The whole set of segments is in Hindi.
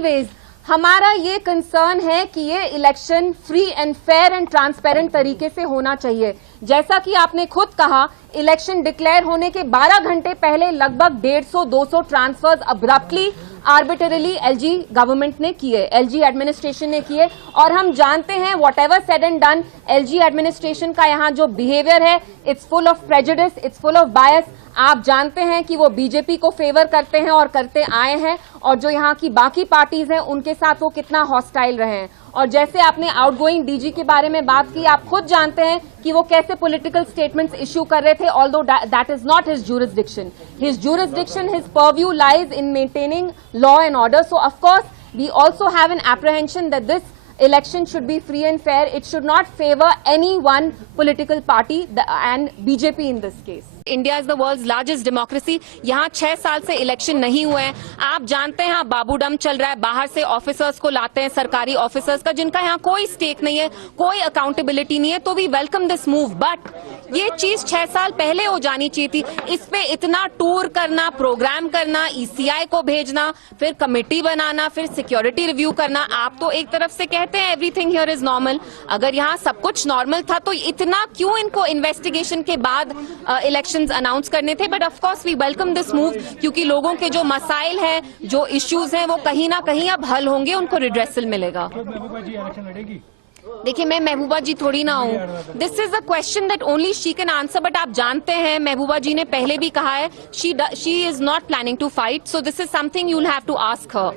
एनीवेज, हमारा ये कंसर्न है कि ये election free and fair and transparent तरीके से होना चाहिए। जैसा कि आपने खुद कहा, इलेक्शन डिक्लेयर होने के 12 घंटे पहले लगभग 150-200 ट्रांसफर्स अब्रप्टली आर्बिटरली एलजी गवर्नमेंट ने किए, एलजी एडमिनिस्ट्रेशन ने किए। और हम जानते हैं whatever said and done, LG administration का यहाँ जो बिहेवियर है, it's full of prejudice, it's full of बायस। आप जानते हैं कि वो बीजेपी को फेवर करते हैं और करते आए हैं, और जो यहाँ की बाकी पार्टीज हैं उनके साथ वो कितना हॉस्टाइल रहे हैं। और जैसे आपने आउटगोइंग डीजी के बारे में बात की, आप खुद जानते हैं कि वो कैसे पॉलिटिकल स्टेटमेंट्स इश्यू कर रहे थे, although that is not his jurisdiction. His jurisdiction, his purview lies in maintaining law and order. So of course, we also have an apprehension that this election should be free and fair. It should not favor any one political party and BJP in this case. India is the world's largest democracy. यहाँ 6 साल से इलेक्शन नहीं हुए हैं। आप जानते हैं, यहाँ बाबूडम चल रहा है, बाहर से ऑफिसर्स को लाते हैं, सरकारी ऑफिसर्स का, जिनका यहाँ कोई स्टेक नहीं है, कोई अकाउंटेबिलिटी नहीं है। तो we welcome this move, but ये चीज 6 साल पहले हो जानी चाहिए थी। इस पे इतना टूर करना, प्रोग्राम करना, ईसीआई को भेजना, फिर कमेटी बनाना, फिर सिक्योरिटी रिव्यू करना। आप तो एक तरफ से कहते हैं एवरीथिंग हियर इज नॉर्मल। अगर यहाँ सब कुछ नॉर्मल था तो इतना क्यों इनको इन्वेस्टिगेशन के बाद इलेक्शंस अनाउंस करने थे? But of course we welcome this move, क्योंकि लोगों के जो मसाइल हैं, जो इश्यूज हैं, वो कहीं ना कहीं अब हल होंगे, उनको रिड्रेसल मिलेगा। देखिए, मैं महबूबा जी थोड़ी ना हूँ। This is a question that only she can answer. But आप जानते हैं, महबूबा जी ने पहले भी कहा है, she is not planning to fight, so this is something you will have to ask her.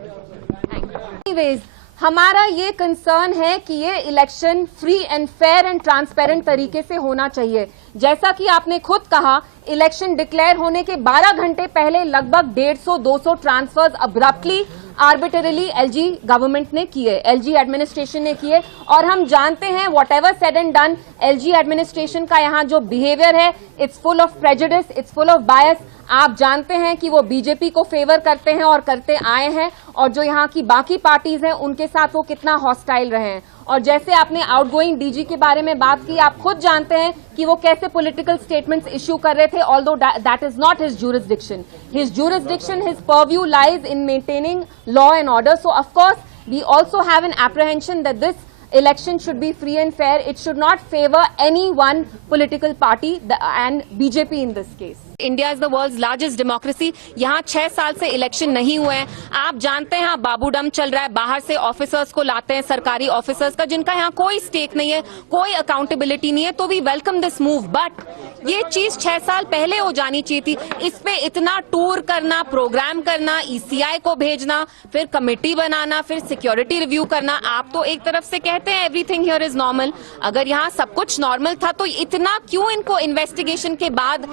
Anyways, हमारा ये कंसर्न है कि ये election free and fair and transparent तरीके से होना चाहिए। जैसा कि आपने खुद कहा, इलेक्शन डिक्लेयर होने के 12 घंटे पहले लगभग 150-200 ट्रांसफर्स अब्रप्टली आर्बिटरली एलजी गवर्नमेंट ने किए, एलजी एडमिनिस्ट्रेशन ने किए। और हम जानते हैं whatever said and done, LG administration का यहाँ जो बिहेवियर है, it's full of prejudice, it's full of बायस। आप जानते हैं कि वो बीजेपी को फेवर करते हैं और करते आए हैं, और जो यहाँ की बाकी पार्टीज हैं उनके साथ वो कितना हॉस्टाइल रहे हैं। और जैसे आपने आउटगोइंग डीजी के बारे में बात की, आप खुद जानते हैं कि वो कैसे पॉलिटिकल स्टेटमेंट्स इश्यू कर रहे थे, although that is not his jurisdiction. His jurisdiction, his purview lies in maintaining law and order. So of course, we also have an apprehension that this election should be free and fair. It should not favor any one political party and BJP in this case. India is the world's largest democracy. यहाँ 6 साल से इलेक्शन नहीं हुए हैं। आप जानते हैं, यहाँ बाबूडम चल रहा है, बाहर से ऑफिसर्स को लाते हैं, सरकारी ऑफिसर्स का, जिनका यहाँ कोई स्टेक नहीं है, कोई अकाउंटेबिलिटी नहीं है। तो we welcome this move, but ये चीज 6 साल पहले हो जानी चाहिए थी। इस पे इतना टूर करना, प्रोग्राम करना, ईसीआई को भेजना, फिर कमेटी बनाना, फिर सिक्योरिटी रिव्यू करना। आप तो एक तरफ से कहते हैं एवरीथिंग हियर इज नॉर्मल। अगर यहाँ सब कुछ नॉर्मल था तो इतना क्यों इनको इन्वेस्टिगेशन के बाद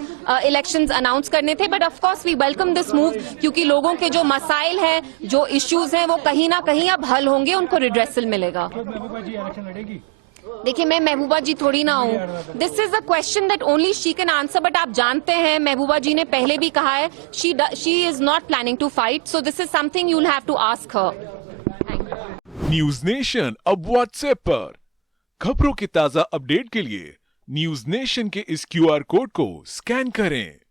इलेक्शंस अनाउंस करने थे? But of course we welcome this move, क्योंकि लोगों के जो मसाइल हैं, जो इश्यूज हैं, वो कहीं ना कहीं अब हल होंगे, उनको रिड्रेसल मिलेगा। देखिए, मैं महबूबा जी थोड़ी ना हूँ। This is a question that only she can answer. But आप जानते हैं, महबूबा जी ने पहले भी कहा है, she is not planning to fight, so this is something you will have to ask her. News nation अब व्हाट्सएप पर खबरों के ताजा अपडेट के लिए न्यूज नेशन के इस QR कोड को स्कैन करें।